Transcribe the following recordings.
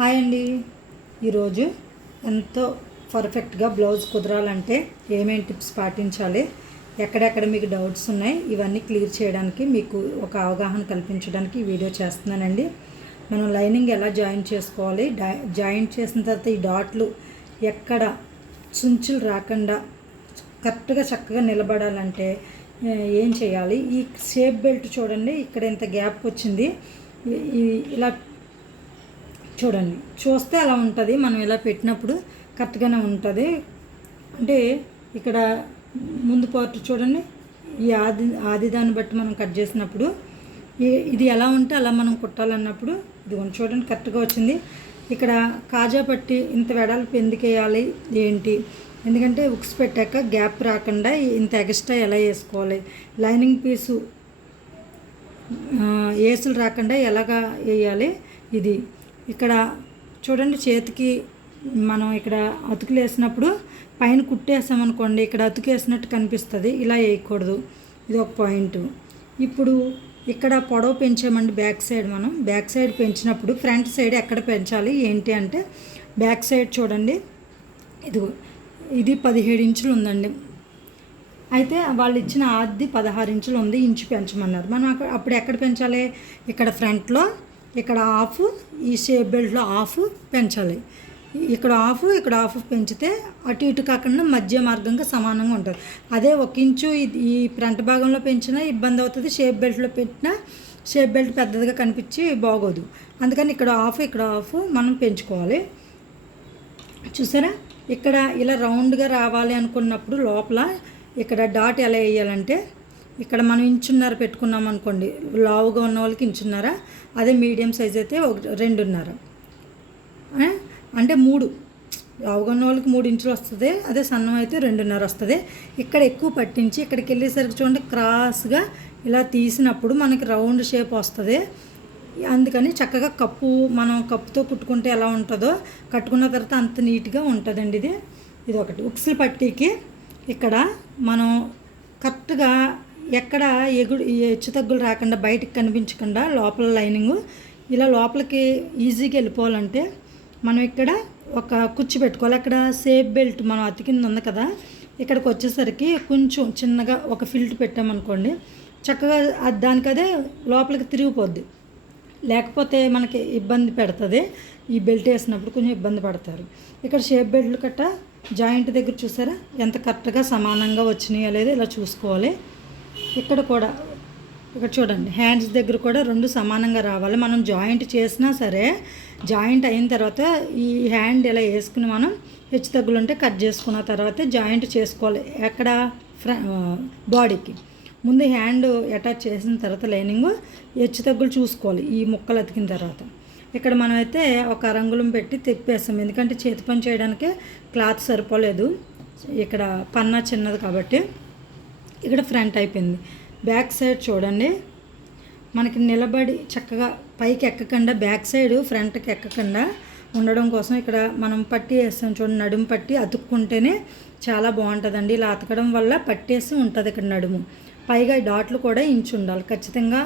Hi అండి. ఈరోజు ఎంతో పర్ఫెక్ట్గా బ్లౌజ్ కుదరాలంటే ఏమేమి టిప్స్ పాటించాలి ఎక్కడెక్కడ మీకు డౌట్స్ ఉన్నాయి ఇవన్నీ క్లియర్ చేయడానికి మీకు ఒక అవగాహన కల్పించడానికి ఈ వీడియో చేస్తున్నానండి. మనం లైనింగ్ ఎలా జాయిన్ చేసుకోవాలి డా- జాయిన్ చేసిన తర్వాత ఈ డాట్లు ఎక్కడ చుంచులు రాకుండా కరెక్ట్గా చక్కగా నిలబడాలంటే ఏం చేయాలి? ఈ షేప్ బెల్ట్ చూడండి ఇక్కడ ఇంత గ్యాప్ వచ్చింది. ఇలా చూడండి. చూస్తే అలా ఉంటుంది. మనం ఇలా పెట్టినప్పుడు కరెక్ట్గానే ఉంటుంది. అంటే ఇక్కడ ముందు పార్ట్ చూడండి. ఈ ఆది ఆది దాన్ని బట్టి మనం కట్ చేసినప్పుడు ఇది ఎలా ఉంటే అలా మనం కుట్టాలన్నప్పుడు ఇది కొంచెం చూడండి కరెక్ట్గా వచ్చింది. ఇక్కడ కాజా పట్టి ఇంత వెడల్పు ఎందుకు వేయాలి? ఏంటి? ఎందుకంటే ఉక్స్ పెట్టాక గ్యాప్ రాకుండా ఇంత ఎక్స్ట్రా ఎలా వేసుకోవాలి? లైనింగ్ పీసు ఏసులు రాకుండా ఎలాగా వేయాలి? ఇది. ఇక్కడ చూడండి చేతికి మనం ఇక్కడ అతుకులేసినప్పుడు పైన కుట్టేసామనుకోండి ఇక్కడ అతుకేసినట్టు కనిపిస్తుంది. ఇలా వేయకూడదు. ఇది ఒక పాయింట్. ఇప్పుడు ఇక్కడ పొడవు పెంచామండి బ్యాక్ సైడ్ మనం. బ్యాక్ సైడ్ పెంచినప్పుడు ఫ్రంట్ సైడ్ ఎక్కడ పెంచాలి? ఏంటి అంటే బ్యాక్ సైడ్ చూడండి. ఇది ఇది పదిహేడు ఇంచులు ఉందండి. అయితే వాళ్ళు ఇచ్చిన ఆది పదహారు ఇంచులు ఉంది ఇంచు పెంచమన్నారు. మనం అక్కడ అప్పుడు ఎక్కడ పెంచాలి? ఇక్కడ ఫ్రంట్లో ఇక్కడ ఆఫ్ ఈ షేప్ బెల్ట్లో ఆఫ్ పెంచాలి. ఇక్కడ ఆఫ్ ఇక్కడ ఆఫ్ పెంచితే అటు ఇటు కాకుండా మధ్య మార్గంగా సమానంగా ఉంటుంది. అదే ఒక ఇంచు ఇది- ఈ ఫ్రంట్ భాగంలో పెంచినా ఇబ్బంది అవుతుంది. షేప్ బెల్ట్లో పెట్టినా షేప్ బెల్ట్ పెద్దదిగా కనిపించి బాగోదు. అందుకని ఇక్కడ ఆఫ్ ఇక్కడ ఆఫ్ మనం పెంచుకోవాలి. చూసారా? ఇక్కడ ఇలా రౌండ్గా రావాలి అనుకున్నప్పుడు లోపల ఇక్కడ డాట్ ఎలా వేయాలంటే ఇక్కడ మనం ఇంచున్నర పెట్టుకున్నాం అనుకోండి లావుగా ఉన్న వాళ్ళకి ఇంచున్నర అదే మీడియం సైజ్ అయితే ఒక రెండున్నర. అంటే మూడు. లావుగా ఉన్న వాళ్ళకి మూడు ఇంచులు వస్తుంది అదే సన్నం అయితే రెండున్నర వస్తుంది. ఇక్కడ ఎక్కువ పట్టించి ఇక్కడికి వెళ్ళేసరికి చూడండి క్రాస్గా ఇలా తీసినప్పుడు మనకి రౌండ్ షేప్ వస్తుంది. అందుకని చక్కగా కప్పు మనం కప్పుతో కుట్టుకుంటే ఎలా ఉంటుందో కట్టుకున్న తర్వాత అంత నీట్గా ఉంటుందండి ఇది. ఇది ఒకటి ఉక్సులు పట్టీకి ఇక్కడ మనం కరెక్ట్గా ఎక్కడ ఎగుడు హెచ్చు తగ్గులు రాకుండా బయటికి కనిపించకుండా లోపల లైనింగ్ ఇలా లోపలికి ఈజీగా వెళ్ళిపోవాలంటే మనం ఇక్కడ ఒక కుర్చీ పెట్టుకోవాలి. అక్కడ సేఫ్ బెల్ట్ మనం అతికింది ఉంది కదా ఇక్కడికి వచ్చేసరికి కొంచెం చిన్నగా ఒక ఫిల్ట్ పెట్టామనుకోండి చక్కగా అది దానికదే లోపలికి తిరిగిపోద్ది. లేకపోతే మనకి ఇబ్బంది పెడుతుంది. ఈ బెల్ట్ వేసినప్పుడు కొంచెం ఇబ్బంది పడతారు. ఇక్కడ షేప్ బెల్ట్లు కట్ట జాయింట్ దగ్గర చూసారా? ఎంత కరెక్ట్గా సమానంగా వచ్చినాయో లేదో ఇలా చూసుకోవాలి. ఇక్కడ కూడా ఇక్కడ చూడండి హ్యాండ్స్ దగ్గర కూడా రెండు సమానంగా రావాలి. మనం జాయింట్ చేసినా సరే జాయింట్ అయిన తర్వాత ఈ హ్యాండ్ ఇలా వేసుకుని మనం హెచ్చు తగ్గులుంటే కట్ చేసుకున్న తర్వాత జాయింట్ చేసుకోవాలి. ఎక్కడ? ఫ్ర బాడీకి ముందు హ్యాండ్ అటాచ్ చేసిన తర్వాత లైనింగ్ హెచ్చు తగ్గులు చూసుకోవాలి ఈ ముక్కలు అతికిన తర్వాత. ఇక్కడ మనమైతే ఒక రంగులం పెట్టి తిప్పేస్తాం. ఎందుకంటే చేతి పని చేయడానికి క్లాత్ సరిపోలేదు. ఇక్కడ పన్నా చిన్నది కాబట్టి. ఇక్కడ ఫ్రంట్ అయిపోయింది. బ్యాక్ సైడ్ చూడండి. మనకి నిలబడి చక్కగా పైకి ఎక్కకుండా బ్యాక్ సైడ్ ఫ్రంట్కి ఎక్కకుండా ఉండడం కోసం ఇక్కడ మనం పట్టి వేస్తాం చూడండి. నడుము పట్టి అతుక్కుంటేనే చాలా బాగుంటుందండి. ఇలా అతకడం వల్ల పట్టేసి ఉంటుంది ఇక్కడ నడుము. పైగా డాట్లు కూడా ఇంచు ఉండాలి. ఖచ్చితంగా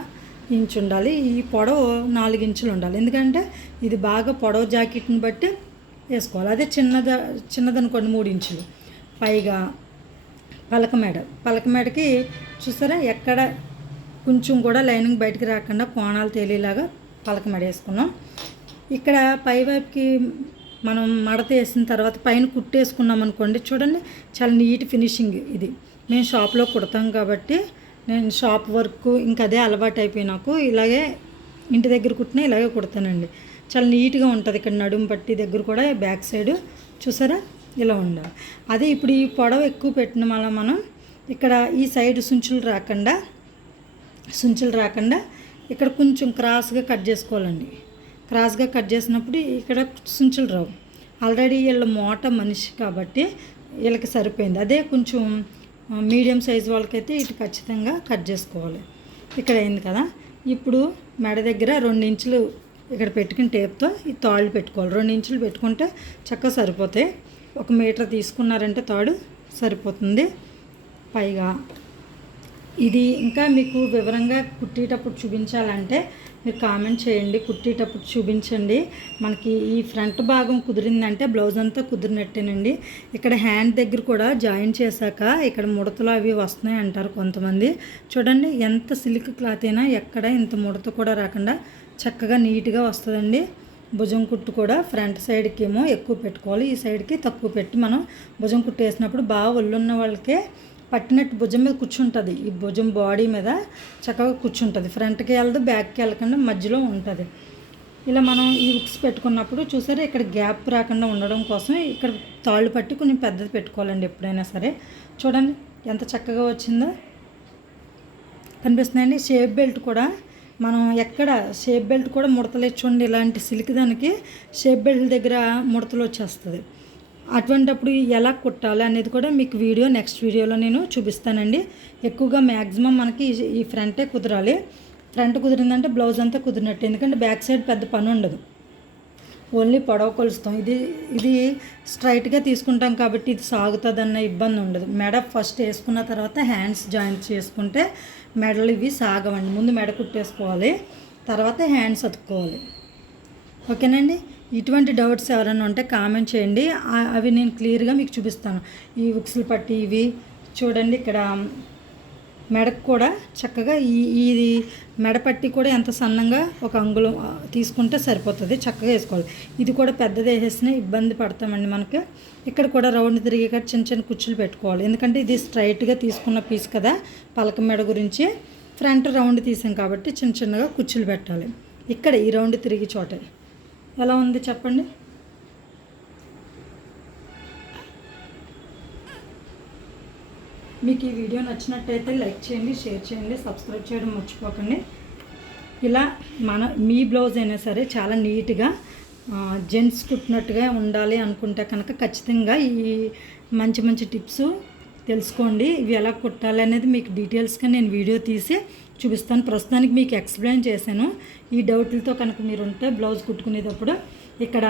ఇంచు ఉండాలి. ఈ పొడవు నాలుగు ఇంచులు ఉండాలి. ఎందుకంటే ఇది బాగా పొడవు జాకెట్ని బట్టి వేసుకోవాలి. అదే చిన్నద చిన్నదనుకోండి మూడు ఇంచులు. పైగా పలకమేడ. పలకమేడకి చూసారా? ఎక్కడ కొంచెం కూడా లైనింగ్ బయటికి రాకుండా కోణాలు తేలేలాగా పలకమేడ వేసుకున్నాం. ఇక్కడ పై వైపుకి మనం మడత వేసిన తర్వాత పైన కుట్టేసుకున్నాం అనుకోండి చూడండి చాలా నీట్ ఫినిషింగ్ ఇది. మేము షాప్లో కుడతాం కాబట్టి నేను షాప్ వర్క్ ఇంకా అదే అలవాటు అయిపోయి నాకు ఇలాగే ఇంటి దగ్గర కుట్టినా ఇలాగే కుడతానండి. చాలా నీట్గా ఉంటుంది ఇక్కడ నడుము పట్టి దగ్గర కూడా బ్యాక్ సైడ్. చూసారా? ఇలా ఉండాలి. అదే ఇప్పుడు ఈ పొడవ ఎక్కువ పెట్టిన వల్ల మనం ఇక్కడ ఈ సైడ్ సుంచులు రాకుండా సుంచులు రాకుండా ఇక్కడ కొంచెం క్రాస్గా కట్ చేసుకోవాలండి. క్రాస్గా కట్ చేసినప్పుడు ఇక్కడ సుంచులు రావు. ఆల్రెడీ వీళ్ళ మోట మనిషి కాబట్టి వీళ్ళకి సరిపోయింది. అదే కొంచెం మీడియం సైజ్ వాళ్ళకైతే ఇటు ఖచ్చితంగా కట్ చేసుకోవాలి. ఇక్కడ అయింది కదా. ఇప్పుడు మెడ దగ్గర రెండు ఇంచులు ఇక్కడ పెట్టుకుని టేప్తో ఈ తాళ్ళు పెట్టుకోవాలి. రెండు ఇంచులు పెట్టుకుంటే చక్కగా సరిపోతాయి. ఒక మీటర్ తీసుకున్నారంటే తాడు సరిపోతుంది. పైగా ఇది ఇంకా మీకు వివరంగా కుట్టేటప్పుడు చూపించాలంటే మీరు కామెంట్ చేయండి కుట్టేటప్పుడు చూపించండి. మనకి ఈ ఫ్రంట్ భాగం కుదిరిందంటే బ్లౌజ్ అంతా కుదిరినట్టేనండి. ఇక్కడ హ్యాండ్ దగ్గర కూడా జాయిన్ చేశాక ఇక్కడ ముడతలు అవి వస్తున్నాయి అంటారు కొంతమంది. చూడండి ఎంత సిల్క్ క్లాత్ అయినా ఎక్కడ ఇంత ముడత కూడా రాకుండా చక్కగా నీట్గా వస్తుందండి. భుజం కుట్టు కూడా ఫ్రంట్ సైడ్కి ఏమో ఎక్కువ పెట్టుకోవాలి. ఈ సైడ్కి తక్కువ పెట్టి మనం భుజం కుట్టు వేసినప్పుడు బాగా ఒళ్ళున్న వాళ్ళకే పట్టినట్టు భుజం మీద కూర్చుంటుంది. ఈ భుజం బాడీ మీద చక్కగా కూర్చుంటుంది. ఫ్రంట్కి వెళ్ళదు బ్యాక్కి వెళ్ళకుండా మధ్యలో ఉంటుంది. ఇలా మనం ఈ హుక్స్ పెట్టుకున్నప్పుడు చూసారా ఇక్కడ గ్యాప్ రాకుండా ఉండడం కోసం ఇక్కడ తాళ్ళు పట్టి కొంచెం పెద్దది పెట్టుకోవాలండి ఎప్పుడైనా సరే. చూడండి ఎంత చక్కగా వచ్చిందో. కనిపిస్తుందండి షేప్ బెల్ట్ కూడా మనం ఎక్కడ షేప్ బెల్ట్ కూడా ముడతలు చూడండి ఇలాంటి సిల్క్ దానికి షేప్ బెల్ట్ దగ్గర ముడతలు వచ్చేస్తుంది. అటువంటప్పుడు ఎలా కుట్టాలి అనేది కూడా మీకు వీడియో నెక్స్ట్ వీడియోలో నేను చూపిస్తానండి. ఎక్కువగా మ్యాక్సిమం మనకి ఈ ఫ్రంటే కుదరాలి. ఫ్రంట్ కుదిరిందంటే బ్లౌజ్ అంతా కుదిరినట్టు ఎందుకంటే బ్యాక్ సైడ్ పెద్ద పని ఉండదు. ఓన్లీ పొడవ కొలుస్తాం. ఇది ఇది స్ట్రైట్గా తీసుకుంటాం కాబట్టి ఇది సాగుతుందన్న ఇబ్బంది ఉండదు. మెడ ఫస్ట్ వేసుకున్న తర్వాత హ్యాండ్స్ జాయింట్ చేసుకుంటే మెడలు ఇవి సాగవండి. ముందు మెడ కుట్టేసుకోవాలి తర్వాత హ్యాండ్స్ అతుక్కోవాలి. ఓకేనండి? ఇటువంటి డౌట్స్ ఎవరైనా ఉంటే కామెంట్ చేయండి. అవి నేను క్లియర్గా మీకు చూపిస్తాను. ఈ ఉక్సులు పట్టి ఇవి చూడండి ఇక్కడ మెడకు కూడా చక్కగా ఈ ఇది మెడపట్టి కూడా ఎంత సన్నంగా ఒక అంగుళం తీసుకుంటే సరిపోతుంది చక్కగా వేసుకోవాలి. ఇది కూడా పెద్దది వేసేసిన ఇబ్బంది పడతామండి మనకి. ఇక్కడ కూడా రౌండ్ తిరిగి చిన్న చిన్న కుచ్చులు పెట్టుకోవాలి. ఎందుకంటే ఇది స్ట్రైట్గా తీసుకున్న పీస్ కదా పలక మెడ గురించి. ఫ్రంట్ రౌండ్ తీసాం కాబట్టి చిన్న చిన్నగా కుచ్చులు పెట్టాలి. ఇక్కడ ఈ రౌండ్ తిరిగి చోటే. ఎలా ఉంది చెప్పండి? మీకు ఈ వీడియో నచ్చినట్టయితే లైక్ చేయండి షేర్ చేయండి సబ్స్క్రైబ్ చేయడం మర్చిపోకండి. ఇలా మన మీ బ్లౌజ్ అయినా సరే చాలా నీట్గా జెంట్స్ కుట్టినట్టుగా ఉండాలి అనుకుంటే కనుక ఖచ్చితంగా ఈ మంచి మంచి టిప్స్ తెలుసుకోండి. ఇవి ఎలా కుట్టాలి అనేది మీకు డీటెయిల్స్గా నేను వీడియో తీసి చూపిస్తాను. ప్రస్తుతానికి మీకు ఎక్స్ప్లెయిన్ చేశాను. ఈ డౌట్లతో కనుక మీరు ఉంటే బ్లౌజ్ కుట్టుకునేటప్పుడు ఇక్కడ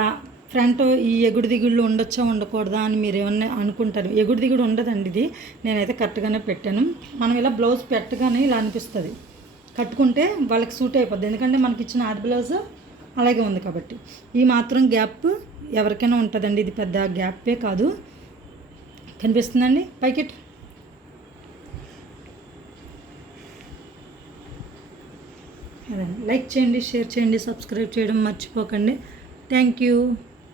ఫ్రంట్ ఈ ఎగుడు దిగుళ్ళు ఉండొచ్చా ఉండకూడదా అని మీరు ఏమన్నా అనుకుంటారు? ఎగుడు దిగుడు ఉండదండి ఇది. నేనైతే కరెక్ట్గానే పెట్టాను. మనం ఇలా బ్లౌజ్ పెట్టగానే ఇలా అనిపిస్తుంది. కట్టుకుంటే వాళ్ళకి సూట్ అయిపోద్ది. ఎందుకంటే మనకి ఇచ్చిన ఆది బ్లౌజ్ అలాగే ఉంది కాబట్టి. ఈ మాత్రం గ్యాప్ ఎవరికైనా ఉంటుందండి. ఇది పెద్ద గ్యాపే కాదు. కనిపిస్తుందండి? పైకెట్ అదే లైక్ చేయండి షేర్ చేయండి సబ్స్క్రైబ్ చేయడం మర్చిపోకండి. Thank you.